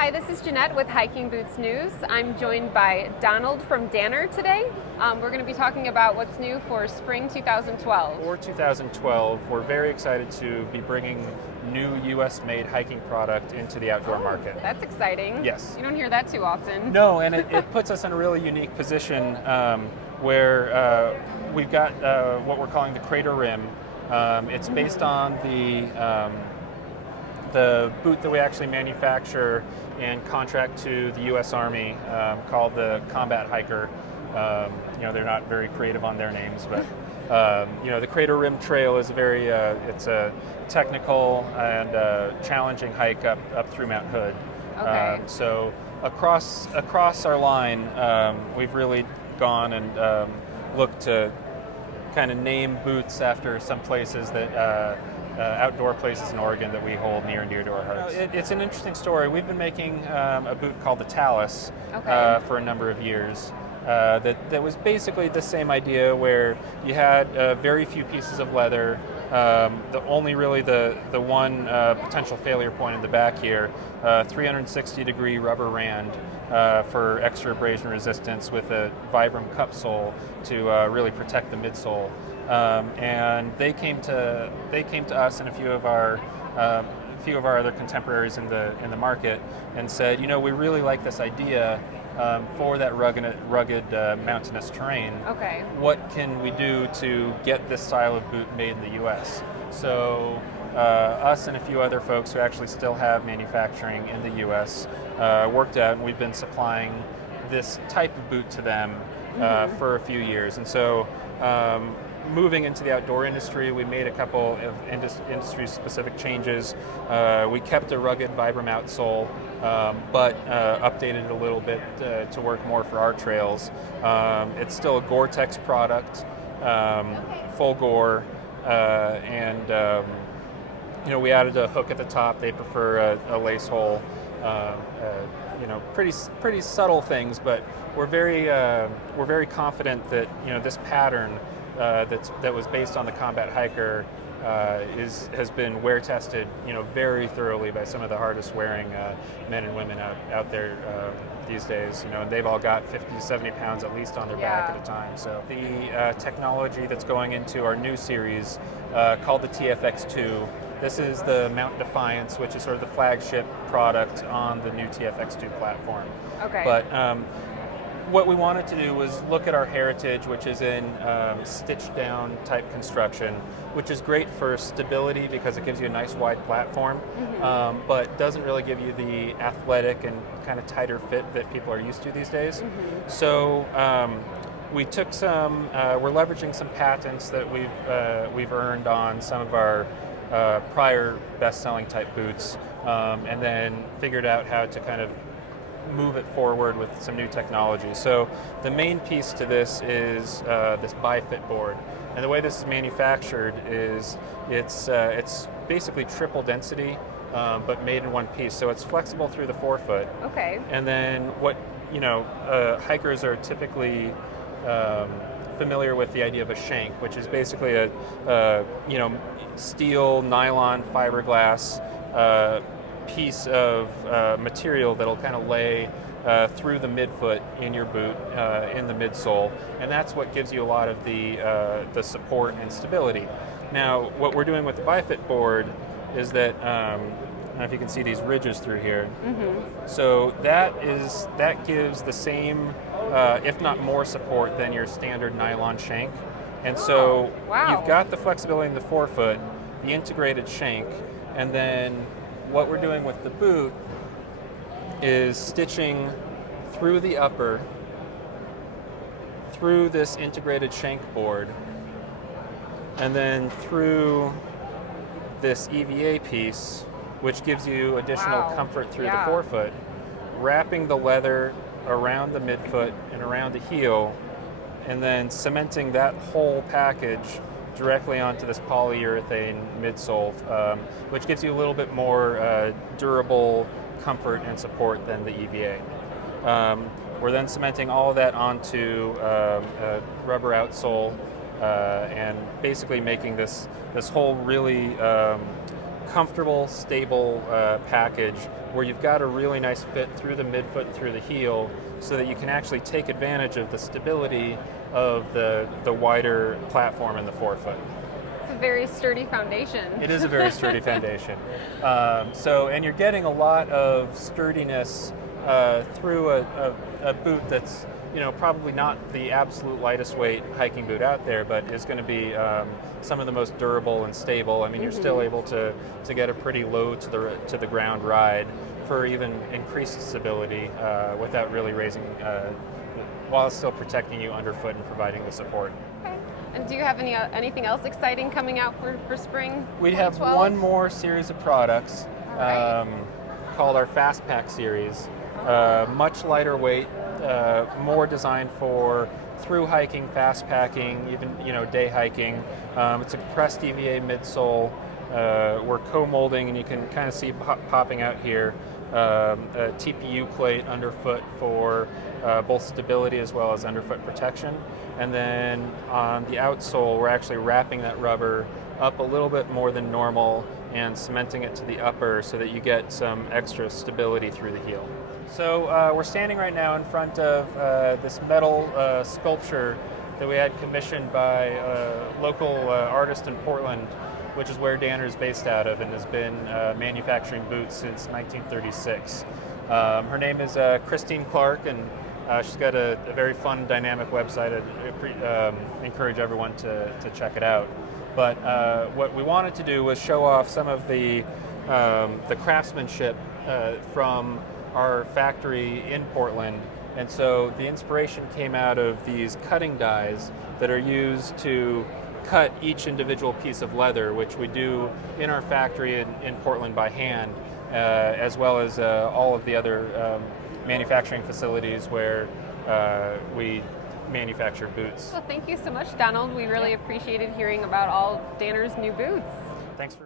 Hi, this is Jeanette with Hiking Boots News. I'm joined by Donald from Danner today. We're going to be talking about what's new for spring 2012. For 2012, we're very excited to be bringing new US-made hiking product into the outdoor market. That's exciting. Yes. You don't hear that too often. No, and it puts us in a really unique position where we've got what we're calling the Crater Rim. It's based on the boot that we actually manufacture and contract to the U.S. Army, called the Combat Hiker. They're not very creative on their names, but the Crater Rim Trail is it's a technical and challenging hike up through Mount Hood. Okay. So across our line, we've really gone and looked to kind of name boots after some places that outdoor places in Oregon that we hold near and dear to our hearts. It's an interesting story. We've been making a boot called the Talus for a number of years. That was basically the same idea, where you had very few pieces of leather. The one potential failure point in the back here, 360-degree rubber rand for extra abrasion resistance with a Vibram cup sole to really protect the midsole. And they came to us and a few of our other contemporaries in the market and said, we really like this idea for that rugged mountainous terrain. Okay. What can we do to get this style of boot made in the U.S.? So us and a few other folks who actually still have manufacturing in the U.S. Worked out, and we've been supplying this type of boot to them for a few years. And so moving into the outdoor industry, we made a couple of industry-specific changes. We kept a rugged Vibram outsole, but updated it a little bit to work more for our trails. It's still a Gore-Tex product, full gore, and we added a hook at the top. They prefer a lace hole. Pretty subtle things, but we're very confident that this pattern that was based on the Combat Hiker has been wear tested, very thoroughly by some of the hardest wearing men and women out there these days. And they've all got 50 to 70 pounds at least on their back at a time. So the technology that's going into our new series called the TFX2. This is the Mount Defiance, which is sort of the flagship product on the new TFX2 platform. Okay. But what we wanted to do was look at our heritage, which is in stitched down type construction, which is great for stability because it gives you a nice wide platform, but doesn't really give you the athletic and kind of tighter fit that people are used to these days. So we took we're leveraging some patents that we've earned on some of our prior best-selling type boots, and then figured out how to kind of move it forward with some new technology. So the main piece to this is this bi-fit board, and the way this is manufactured is it's basically triple density, but made in one piece. So it's flexible through the forefoot. Okay. And then what hikers are typically familiar with the idea of a shank, which is basically a steel, nylon, fiberglass piece of material that'll kind of lay through the midfoot in your boot, in the midsole, and that's what gives you a lot of the support and stability. Now, what we're doing with the bi-fit board is that I don't know if you can see these ridges through here. So that gives the same, if not more, support than your standard nylon shank. And so you've got the flexibility in the forefoot, the integrated shank, and then what we're doing with the boot is stitching through the upper, through this integrated shank board, and then through this EVA piece, which gives you additional comfort through the forefoot, wrapping the leather around the midfoot and around the heel, and then cementing that whole package directly onto this polyurethane midsole, which gives you a little bit more durable comfort and support than the EVA. We're then cementing all of that onto a rubber outsole, and basically making this whole really comfortable, stable package where you've got a really nice fit through the midfoot and through the heel, so that you can actually take advantage of the stability of the wider platform in the forefoot. It's a very sturdy foundation. It is a very sturdy foundation. And you're getting a lot of sturdiness through a boot that's, probably not the absolute lightest weight hiking boot out there, but is going to be some of the most durable and stable. I mean, you're still able to get a pretty low to the ground ride for even increased stability without really raising, while it's still protecting you underfoot and providing the support. Okay. And do you have anything else exciting coming out for spring? We have one more series of products called our Fast Pack series. Much lighter weight, more designed for through hiking, fast packing, even day hiking. It's a compressed EVA midsole. We're co-molding, and you can kind of see popping out here a TPU plate underfoot for both stability as well as underfoot protection. And then on the outsole, we're actually wrapping that rubber up a little bit more than normal and cementing it to the upper so that you get some extra stability through the heel. So we're standing right now in front of this metal sculpture that we had commissioned by a local artist in Portland, which is where Danner is based out of and has been manufacturing boots since 1936. Her name is Christine Clark, and she's got a very fun, dynamic website. I'd encourage everyone to check it out. But what we wanted to do was show off some of the craftsmanship from our factory in Portland. And so the inspiration came out of these cutting dies that are used to cut each individual piece of leather, which we do in our factory in Portland by hand, as well as all of the other manufacturing facilities where we manufacture boots. Well, thank you so much, Donald. We really appreciated hearing about all Danner's new boots. Thanks for